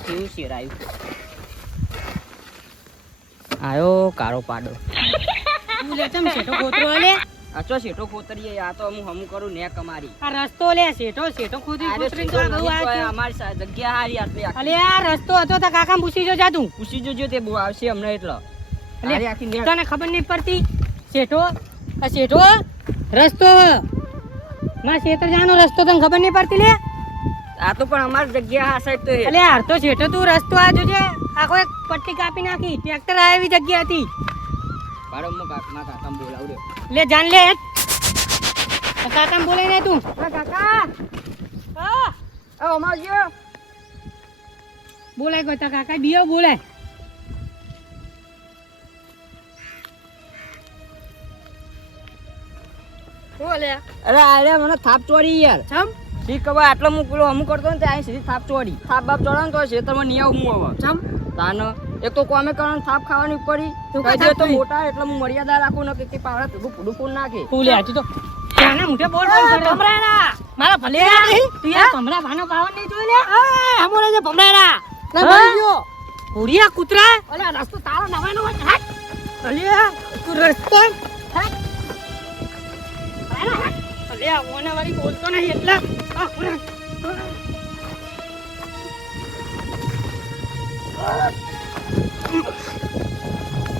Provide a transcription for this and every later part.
કેવું શેરાયું આયો કારો પાડો તું લે ચમ શેઠો ખોતરો લે આચો શેઠો ખોતરીએ આ તો હું કરું ને કમારી આ રસ્તો લે શેઠો ખોતરી તો બહુ આ અમારી જગ્યા હારી આટલી અલે આ રસ્તો હતો તો કાકા પૂછી જો જા તું પૂછી જોજો તે બહુ આવશે હમણાં એટલે હારી આખી ને તને ખબર નહીં પડતી શેઠો રસ્તો માં શેતર જાનો રસ્તો તને ખબર નહીં પડતી લે આ તો પણ અમારી જગ્યા આ સાઈડ તો અલે હાર તો શેઠો તું રસ્તો આ જોજે આખો એક પટ્ટી કાપી નાખી ટ્રેક્ટર આ એવી જગ્યા હતી પાડો મો કાકા બોલાવડે લે જાન લે કાકા બોલાય ને તું કાકા હા અમાર બોલાય કોઈ કાકા દિયો બોલાય બોલે અરે મને થાપ ચોરી યાર ચમ ઠીક હવે આટલો હું પેલો અમુક કરતો ને ત્યાં સીધી થાપ ચોરી થાપ બાપ ચોરાને તો ખેતરમાં નહીં આવું હું હવે ચમ તાનો એક તો કોમે કરવાનું થાપ ખાવાની પડી તો મોટા એટલે હું મર્યાદા રાખું ને કે પાવડા પૂડું ફૂલ નાખે તું લે આજી તો ત્યાંના મુઠે બોલ ભમરાડા મારા ભલે નહીં તું યાર ભમરા ભાનો પાવન નહીં જોઈ લે હમોરે જે ભમરાડા ના ભાઈ ગયો હોડિયા કૂતરા અલે રસ્તો તારો નવાનો હોય અલે તું રસ્તો અલે આ ઓના વાળી બોલતો નહીં એટલે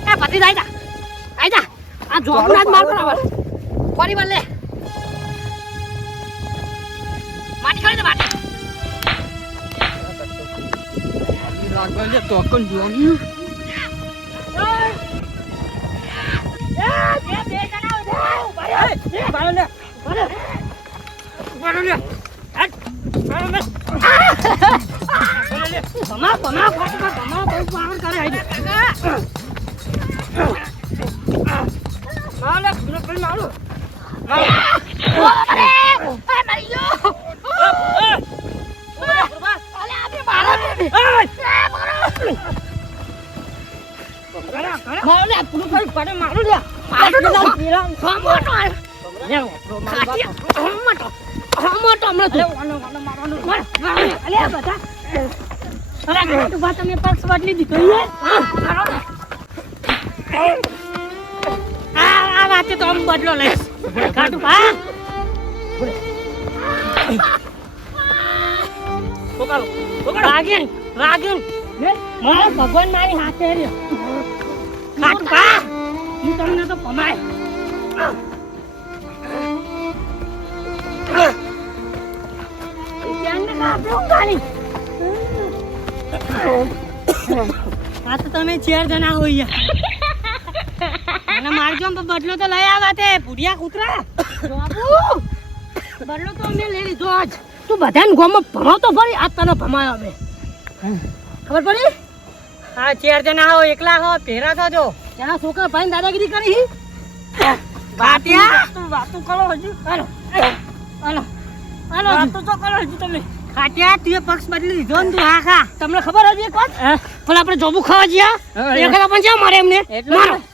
એ પતિ આઈજા આ જોબુના જ માર બરાબર ફરી વળ લે માટી કરી દે માટી લાગવા લે તો કોણ જોયું બે જણા બાળો લે ભમા બહુ પાવર કરે આઈ માલો પેલો માલો અરે મરી ગયો અલે આપે મારા બે મારો લે પૂરું ફરી પડે મારો લે મોટો હમણાં તું અલે બધા અરે તું બા તમે પક્ષ બદલી દીધો આ વાતે તો આમ બદલો લઈશ કાટુ ભા રાગીન મારો ભગવાન મારી હાથે રહ્યો કાટુ ભા હું તમને તો પમાય આ તો તમે 4 જણા હોય મને મારજો બદલો તો લઈ આવા તે ભુડિયા કૂતરા બદલો તો અમે લઈ લીધો આજ તું બધાને ગોમાં ભમાવતો ફરી આ તને ભમાયો અમે ખબર પડી હા 4 જણા હો એકલા હો ભેરા થજો ત્યાં છોકરા ભાઈ દાદાગીરી કરી વાતો કરો હજુ હાલો વાતો તો કરો હજુ તમે ખાટ્યા તું પક્ષ બદલી લીધો ને તું હા ખા તમને ખબર હજી એક વાત પણ આપણે જોબુ ખાવા જ્યા એક પણ જ્યાં મારે એમને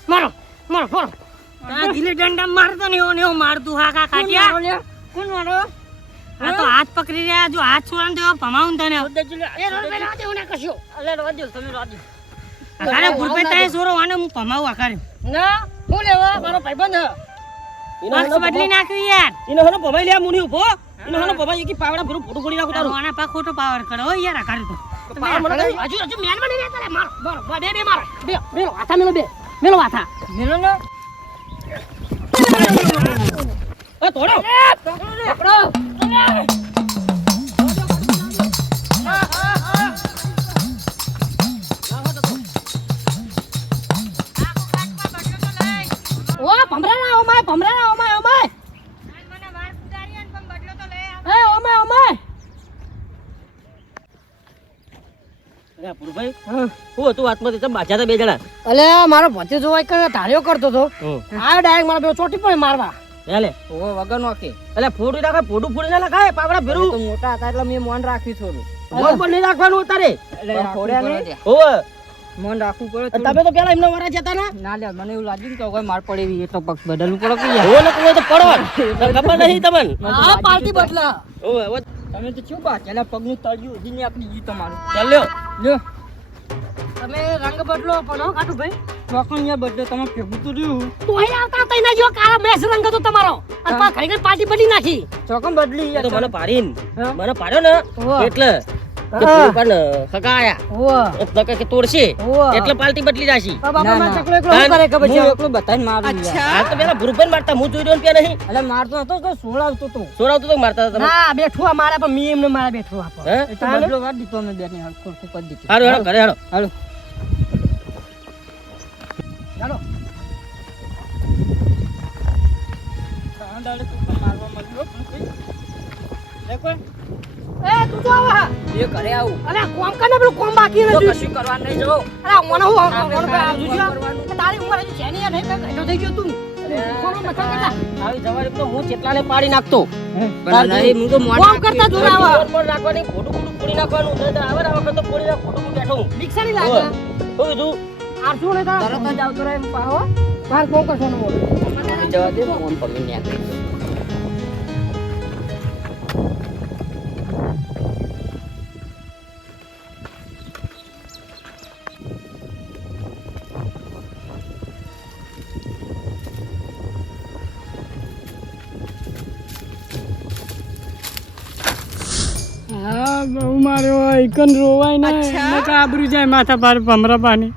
મારો આ ગિલે ડંડા મારતો ને એવો મારતું હા ખા ખાટ્યા કોણ મારો આ તો હાથ પકડી રહ્યા જો હાથ છોડાને તો ભમાવું તને એ રોડ પે ના દેવું ને કશો અલે રોજો તમે રોજો અરે ગુરપે તાય સોરો વાને હું ભમાવું આખરે ના હું લેવા મારો ભાઈબંધ પક્ષ બદલી નાખ્યું યાર ઇનો હનો ભમાઈ લે મુની ઉભો ઇનો હનો ભમાઈ કે પાવડા ભરું ફોટો પડી નાખું તારું આના પા ખોટો પાવર કરો હો યાર આખરે તો પાવર મને હજુ મેન બની રહેતા રે મારો બે મારો મેલો હાથા મેલો હાથા મેલો ને એ તોડો પકડો ઓ ભમરાના ઓમાય મને વાર સુધારીએ પણ બદલો તો લે એ ઓમાય અરે પુરભાઈ હું હતું આત્મહત્યા તમે બાજા બે જણા અલે મારો ભત્રીજો જોવાય કે ધાર્યો કરતો તો આ ડાયરેક્ટ મારા બે ચોટી પડે મારવા એલે ઓ વગર નોકે એટલે ફોડી નાખે ફોડું ફોડી ના લખાય પાવડા ભેરું તો મોટા હતા એટલે મેં મોન રાખ્યું થોડું મોન પર નહીં રાખવાનું ઉતારે એટલે ફોડ્યા ને ઓ મોન રાખવું પડે તમે તો પેલા એમનો વારા જતા ના લે મને એવું લાગ્યું કે કોઈ માર પડે એવી એ તો પક્ષ બદલવું પડે કે ઓ ને કોઈ તો પડો ખબર નહીં તમને આ પાર્ટી બદલા ઓ તમે તો શું વાત એલા પગનું તળિયું ઉધી ને આપણી જી તમારું ચાલ લ્યો લ્યો તમે રંગ બદલો પણ હો કાટુ ભાઈ ચોકન બદલો તમે ભેગું તો રહ્યું તો અહીં આવતા તઈ ના જો કાળા મેસ રંગ હતો તમારો અને પા ખરેખર પાર્ટી બદલી નાખી ચોકન બદલી તો મને પાડીન હા. મને પાડ્યો ને ઓહો. એટલે હા. પણ ખગાયા ઓવા એટલે કે તોડશે ઓવા. એટલે પાલટી બદલી જાશી બાબા ના, માં ના. ચકલો એકલો શું કરે ખબર છે હું એકલું બતાઈને મારું યાર. હાલ તો પેલા ભૂરભાઈ મારતા હું જોઈ રહ્યો ને ત્યાં નહીં એટલે મારતો હતો તો સોળાવતો તો સોરાવતો તો મારતા હતા તમે ના બેઠું આ મારા પણ મી એમને મારા બેઠું આપો હે એ તો બદલો વાર દીધો અમે બેને હરખો કરી દીધો હારું હેડો ઘરે હેડો હાલો ચાલો એ તું તો આવા એ ઘરે આવું અરે કોમ કરને પેલું કોમ બાકી તો નથી કશું કરવાનું નહીં જવો અરે મને હું આપણે આવજો કરવાનું. તારી ઉંમર હજી છે નહીં નહીં કઈનો થઈ ગયો તું કોનો મથા કરતા આવી જવારી તો હું કેટલાને પાડી નાખતો પણ નહીં હું તો કોમ કરતા જોરાવા પર રાખવાની ખોટું ખોટું પોડી નાખવાનું નહીં તો આવે ને આ વખત તો પોડી નાખ ખોટું બેઠો હું રિક્ષાની લાગે શું કીધું આરસુ ને તા તરત જ આવતો રહે એમ પાહો બાર કોમ કરવાનો બોલ જવા દે ફોન પકડી ને આગળ હા બહુ માર્યો એકન રોવાય ને નકા આબરૂ જાય માથા પાર ભમરા પાણી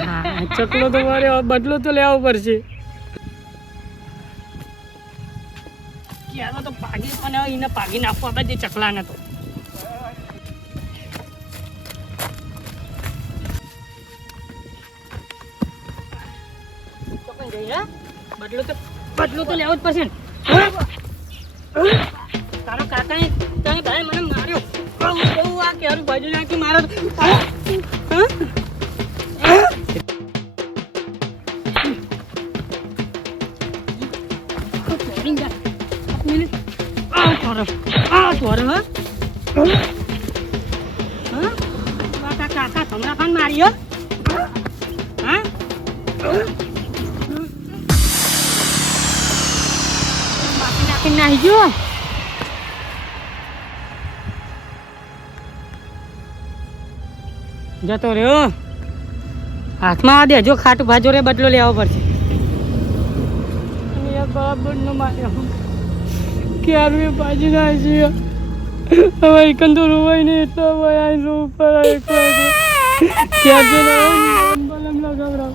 હા ચકલો તો મારે બદલો તો લેવો પડશે ક્યારે તો ભાગી પણ એને ભાગી નાખવા બધી ચકલા ને તો બદલો તો લેવો જ પડશે ને તારો કાકા તને ભાઈ મને માર્યો બહુ આ કેરું બાજુ નાખી મારો કાકા તમરા પણ માર્યો હા બાકી નાખી નાખી ગયો જતો રહ્યો હાથમાં આ દેજો ખાટું ભાજો રે બદલો લેવો પડશે બાબરનો માર્યો ક્યારું એ બાજી ના છે હવે એકન તો રોવાય નહીં એટલો હવે આ રો ઉપર ક્યાં બલમ લગાવડાવ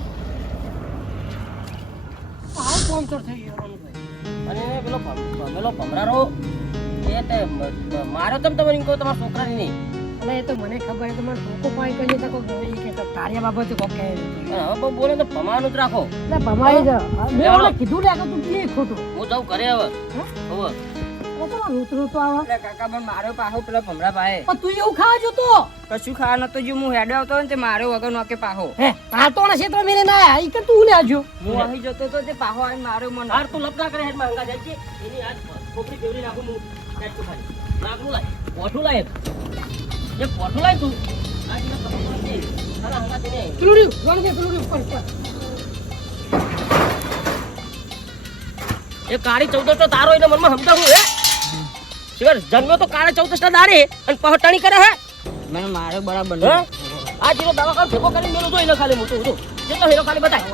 આ કોમ તો થઈ ગયો અને પેલો ભમરારો એ તે માર્યો તમ તમે કહો તમારા છોકરાની નહીં અલે એ તો મને ખબર છે તમારે લોકો પાઈ કરી તો કોઈ કે કાર્ય બાબતે કોક કહે હવે બહુ બોલો તો ભમાવાનું જ રાખો એટલે ભમાઈ જા મેં ઓલે કીધું લે કે તું કે ખોટું હું જાઉં ઘરે હવે હવે તો તમારું ઉતરું તો આવા એટલે કાકા પણ મારો પાહો પેલા ભમરા પાહે પણ તું એવું ખાવા જોતો કશું ખાવા નતો જો હું હેડે આવતો ને તે મારો વગર નોકે પાહો હે તાતોના ક્ષેત્ર મેલે ના આયા ઈ કે તું લે આજો હું અહીં જતો તો તે પાહો આવીને મારો મને હાર તું લપના કરે હેડ માંગા જાય છે એની આજ ખોપડી ફેવરી નાખું હું હેડ તો ખાલી નાખું લાય પોઠું લાય એ પોઠું લાય તું આજ ને ખબર છે અરે હંગા તેને કિલોડી વણ દે કિલોડી ઉપર ઉપર એ કાળી ચૌદસ તો તારો એને મનમાં સમજાવું હે શિવર જન્મ્યો તો કાળે ચૌદસ ના દાડે અને પહોટાણી કરે હે મને મારો બરાબર હે નહીં આ જીરો દવાખાન ભેગો કરીને મેલું તો એને ખાલી મોટું હતું કેટલો હીરો ખાલી બતાય